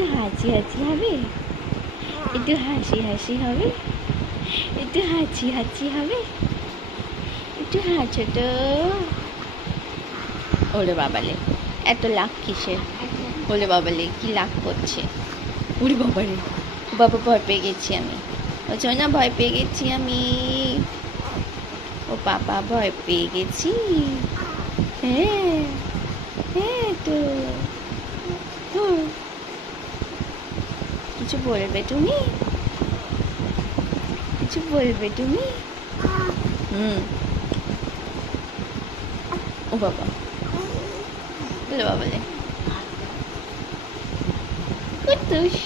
একটু হাসি হাসি হবে, একটু হাসি হাসি হবে, একটু হাসি হাসি হবে, একটু হাসো তো। ওরে বাবালে, এত লাখ কিসের? ওরে বাবালে, কি লাখ করছে? ওরে বাবারে, বাবা ভয় পেয়ে গেছি আমি। ও না, ভয় পেয়ে গেছি আমি। ও বাবা, ভয় পেয়ে গেছি। হ্যাঁ, হ্যাঁ তো। কিছু বলবে তুমি? কিছু বলবে তুমি? ও বাবা, বলে বাবালে কুতুস।